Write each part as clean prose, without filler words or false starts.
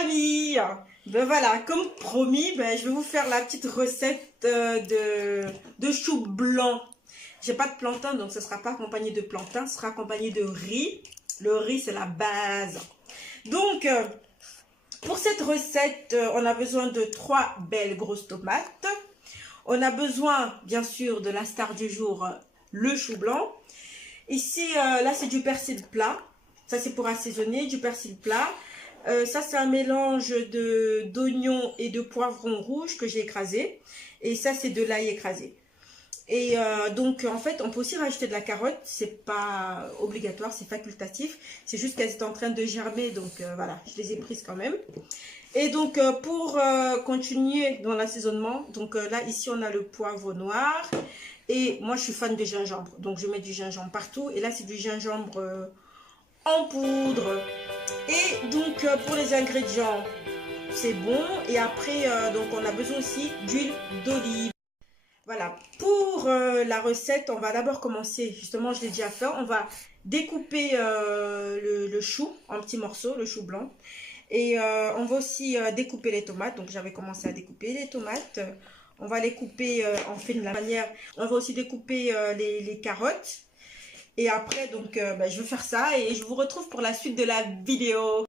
famille. Ben voilà, comme promis, ben, je vais vous faire la petite recette de chou blanc. J'ai pas de plantain, donc ce sera pas accompagné de plantain, ce sera accompagné de riz. Le riz, c'est la base. Donc, pour cette recette, on a besoin de 3 belles grosses tomates. On a besoin, bien sûr, de la star du jour, le chou blanc. Ici, là, c'est du persil plat. Ça, c'est pour assaisonner, du persil plat. Ça, c'est un mélange d'oignons et de poivrons rouges que j'ai écrasé. Et ça, c'est de l'ail écrasé. Et donc, en fait, on peut aussi rajouter de la carotte. C'est pas obligatoire, c'est facultatif. C'est juste qu'elles étaient en train de germer. Donc, voilà, je les ai prises quand même. Et donc, pour continuer dans l'assaisonnement, donc là, ici, on a le poivre noir. Et moi, je suis fan de gingembre. Donc, je mets du gingembre partout. Et là, c'est du gingembre en poudre. Et donc, pour les ingrédients, c'est bon. Et après, donc, on a besoin aussi d'huile d'olive. Voilà, pour la recette, on va d'abord commencer, justement je l'ai déjà fait, on va découper le chou en petits morceaux, le chou blanc. Et on va aussi découper les tomates, donc j'avais commencé à découper les tomates. On va les couper en fine manière. On va aussi découper les carottes. Et après, donc je vais faire ça et je vous retrouve pour la suite de la vidéo.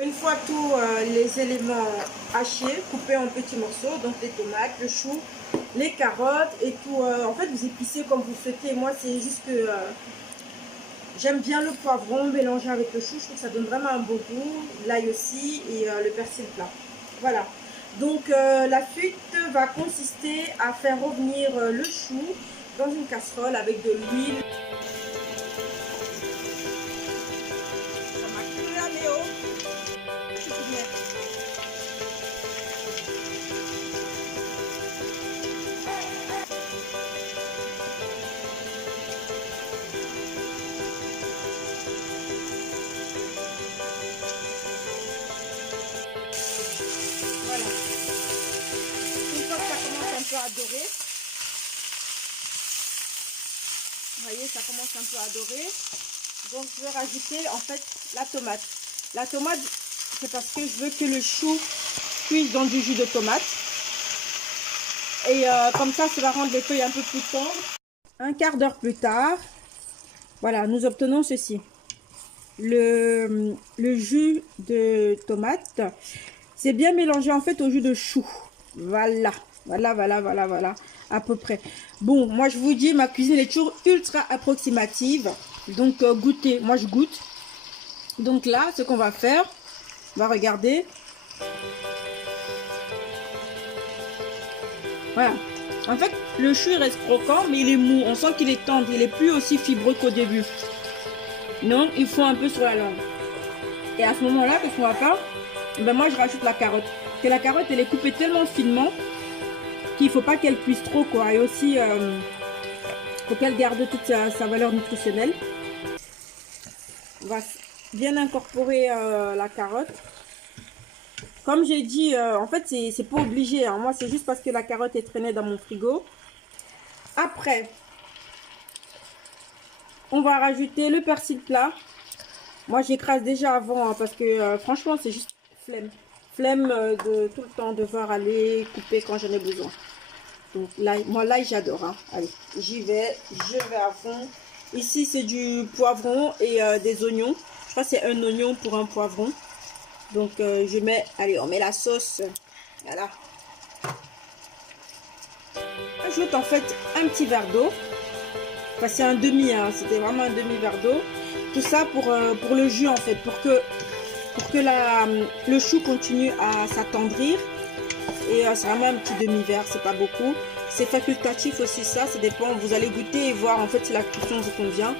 Une fois tous les éléments hachés, coupés en petits morceaux, donc les tomates, le chou, les carottes et tout. En fait, vous épicez comme vous souhaitez. Moi, c'est juste que j'aime bien le poivron mélangé avec le chou. Je trouve que ça donne vraiment un beau goût. L'ail aussi et le persil plat. Voilà. Donc, la fuite va consister à faire revenir le chou dans une casserole avec de l'huile. Voilà. Une fois que ça commence un peu à dorer, vous voyez, ça commence un peu à dorer. Donc, je vais rajouter en fait la tomate. La tomate, c'est parce que je veux que le chou cuise dans du jus de tomate. Et comme ça va rendre les feuilles un peu plus tendres. Un quart d'heure plus tard, voilà, nous obtenons ceci. Le jus de tomate, c'est bien mélangé en fait au jus de chou. Voilà, voilà, à peu près. Bon, moi je vous dis, ma cuisine est toujours ultra approximative. Donc goûtez, moi je goûte. Donc là, ce qu'on va faire, on va regarder. Voilà. En fait, le chou il reste croquant, mais il est mou. On sent qu'il est tendre, il est plus aussi fibreux qu'au début. Donc, il faut un peu sur la langue. Et à ce moment-là, qu'est-ce qu'on va faire? Ben moi, je rajoute la carotte. Que la carotte, elle est coupée tellement finement qu'il ne faut pas qu'elle cuise trop, quoi. Et aussi, faut qu'elle garde toute sa valeur nutritionnelle. On va bien incorporer la carotte. Comme j'ai dit, en fait, c'est pas obligé. Hein. Moi, c'est juste parce que la carotte est traînée dans mon frigo. Après, on va rajouter le persil plat. Moi, j'écrase déjà avant hein, parce que franchement, c'est juste flemme. Flemme de tout le temps devoir aller couper quand j'en ai besoin. Donc là, moi, l'ail, j'adore. Hein. Allez, j'y vais. Je vais à fond. Ici, c'est du poivron et des oignons. Je crois que c'est un oignon pour un poivron. Donc, je mets... Allez, on met la sauce. Voilà. J'ajoute en fait un petit verre d'eau. Enfin, c'est un demi, hein. C'était vraiment un demi-verre d'eau. Tout ça pour le jus en fait, pour que le chou continue à s'attendrir. Et c'est vraiment un petit demi-verre, c'est pas beaucoup. C'est facultatif aussi ça dépend. Vous allez goûter et voir en fait si la cuisson vous convient.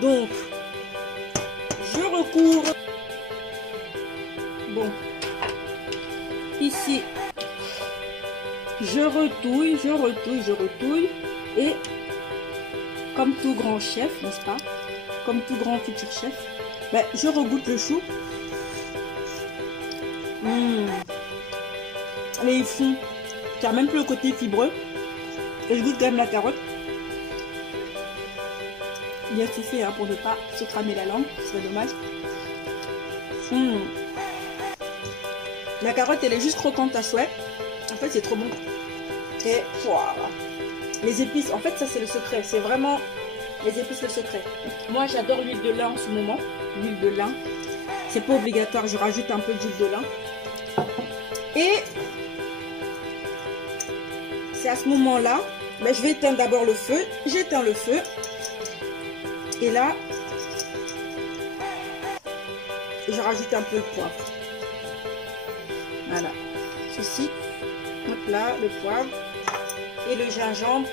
Donc, je recouvre. Bon, ici, je retouille. Et comme tout grand chef, n'est-ce pas? Comme tout grand futur chef, ben, je regoute le chou. Allez, il fond. Car même plus le côté fibreux. Et je goûte quand même la carotte. Bien soufflé hein, pour ne pas se cramer la langue, ce serait dommage. La carotte, elle est juste croquante à souhait. En fait, c'est trop bon. Et voilà. Les épices, en fait, ça, c'est le secret. C'est vraiment les épices, le secret. Moi, j'adore l'huile de lin en ce moment. L'huile de lin. C'est pas obligatoire. Je rajoute un peu d'huile de lin. Et c'est à ce moment-là, ben, je vais éteindre d'abord le feu. J'éteins le feu. Et là, je rajoute un peu de poivre. Voilà. Ceci. Hop là, le poivre. Et le gingembre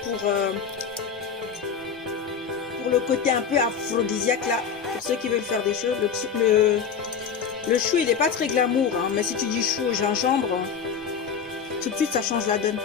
pour le côté un peu aphrodisiaque là. Pour ceux qui veulent faire des choses. Le chou, il n'est pas très glamour. Hein, mais si tu dis chou au gingembre, tout de suite, ça change la donne.